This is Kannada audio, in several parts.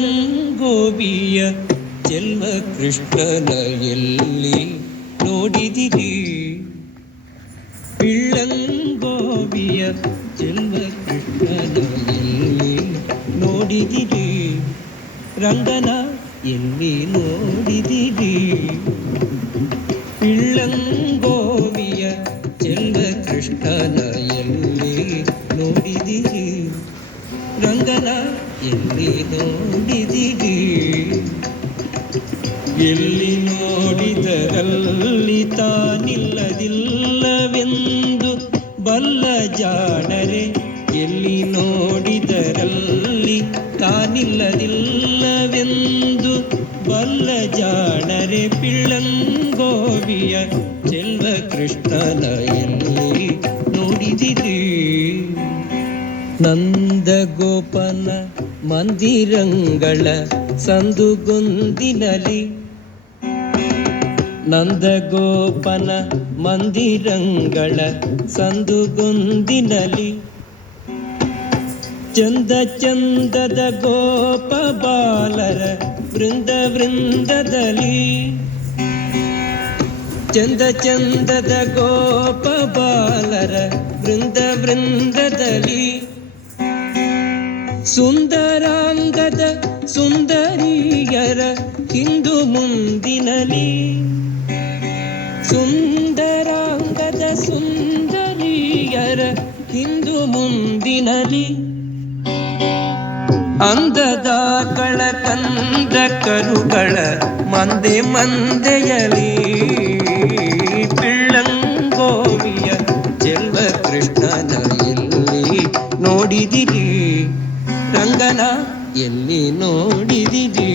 ಪಿಳ್ಳಂಗೋವಿಯ ಚೆಲ್ವ ಕೃಷ್ಣನ ಎಲ್ಲಿ ನೋಡಿದಿರಿ? ಪಿಳ್ಳಂಗೋವಿಯ ಚೆಲ್ವ ಕೃಷ್ಣನ ಎಲ್ಲಿ ನೋಡಿದಿರಿ? ರಂಗನ ಎಲ್ಲಿ ನೋಡಿದಿರಿ? ಪಿಳ್ಳಂಗೋವಿಯ ಚೆಲ್ವ ಕೃಷ್ಣನ ಎಲ್ಲಿ ನೋಡಿದಿರಿ? ರಂಗನ ಎಲ್ಲಿ ನೋಡಿದಿರಿ? ಎಲ್ಲಿ ನೋಡಿದರಲ್ಲಿ ತಾನಿಲ್ಲದಿಲ್ಲವೆಂದು ಬಲ್ಲ ಜಾಣರೆ, ಎಲ್ಲಿ ನೋಡಿದರಲ್ಲಿ ತಾನಿಲ್ಲದಿಲ್ಲವೆಂದು ಬಲ್ಲ ಜಾಣರೆ, ಪಿಳ್ಳಂಗೋವಿಯ ಚೆಲ್ವ ಕೃಷ್ಣನ ಎಲ್ಲಿ ನೋಡಿದಿರಿ? ನಂದಗೋಪನ ಮಂದಿರಂಗಳ ಸಂದುಗೊಂದಿನಲಿ, ನಂದಗೋಪನ ಮಂದಿರಂಗಳ ಸಂದುಗೊಂದಿನಲಿ, ಚಂದ ಚಂದದ ಗೋಪ ಬಾಲರ ವೃಂದ ವೃಂದದಲ್ಲಿ, ಚಂದ ಚಂದದ ಗೋಪ ಬಾಲರ ವೃಂದ ವೃಂದದಲ್ಲಿ, ಸುಂದರಾಂಗದ ಸುಂದರಿಯರ ಹಿಂದು ಮುಂದಿನಲಿ, ಸುಂದರಾಂಗದ ಸುಂದರಿಯರ ಹಿಂದು ಮುಂದಿನಲಿ, ಅಂದದ ಕಳಕಂದ ಕರುಗಳ ಮಂದೆ ಮಂದೆಯಲಿ, ಪಿಳ್ಳಂಗೋವಿಯ ಚೆಲ್ವ ಕೃಷ್ಣನ ಎಲ್ಲಿ ನೋಡಿದಿರಿ? ರಂಗನ ಎಲ್ಲಿ ನೋಡಿದಿರಿ?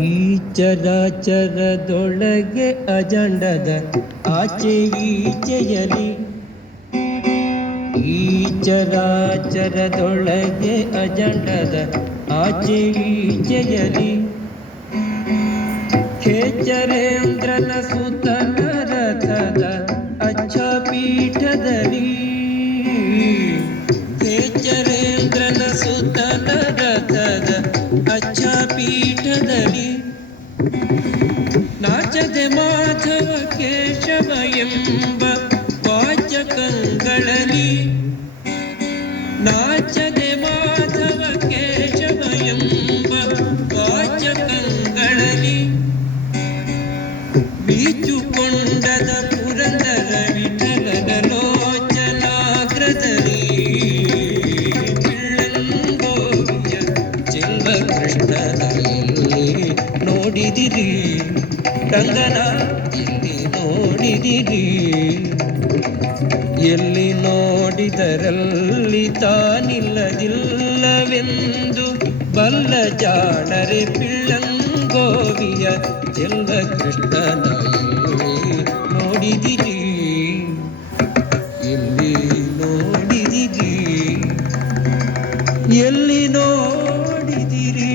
ಈ ಚರಾಚರದೊಳಗೆ ಅಜಂಡದ ಆಚೆ ಈಚೆಯಲಿ, ಈ ಚರಾಚರದೊಳಗೆ ಅಜಂಡದ ಆಚೆ ಈಚೆಯಲಿ, ಖೇಚರೇಂದ್ರನ ಸುತನ ರಥದ ಅಚ್ಚ ಪೀಠದಲ್ಲಿ, ಖೇಚರೇಂದ್ರನ ಸುತನ ರಥದ ಅಚ್ಚ ಪೀಠದಲ್ಲಿ, ನಾಚದೆ ಮಾಧವ ಕೇಶವ ಎಂಬ ವಾಚಕಗಳಲ್ಲಿ, ನಾಚದೆ ಮಾಧವ ಕೇಶವ ಎಂಬ ವಾಚಕಗಳಲ್ಲಿ, ಬೀಚುಕೊಂಡದ ಪುರಂದರ ವಿಠಲನ ಲೋಚನಾಗ್ರದಲ್ಲಿ, ಪಿಳ್ಳಂಗೋವಿಯ ಚೆಲ್ವ ಕೃಷ್ಣನ ಎಲ್ಲಿ ನೋಡಿದಿರಿ? ರಂಗನ ಎಲ್ಲಿ ನೋಡಿದಿರಿ? ಎಲ್ಲಿ ನೋಡಿದರಲ್ಲಿ ತಾನಿಲ್ಲದಿಲ್ಲವೆಂದು ಬಲ್ಲ ಜಾಣರೆ, ಪಿಳ್ಳಂಗೋವಿಯ ಚೆಲ್ವ ಕೃಷ್ಣನ ಎಲ್ಲಿ ನೋಡಿದಿರಿ? ಎಲ್ಲಿ ನೋಡಿದಿರಿ? ಎಲ್ಲಿ ನೋಡಿದಿರಿ?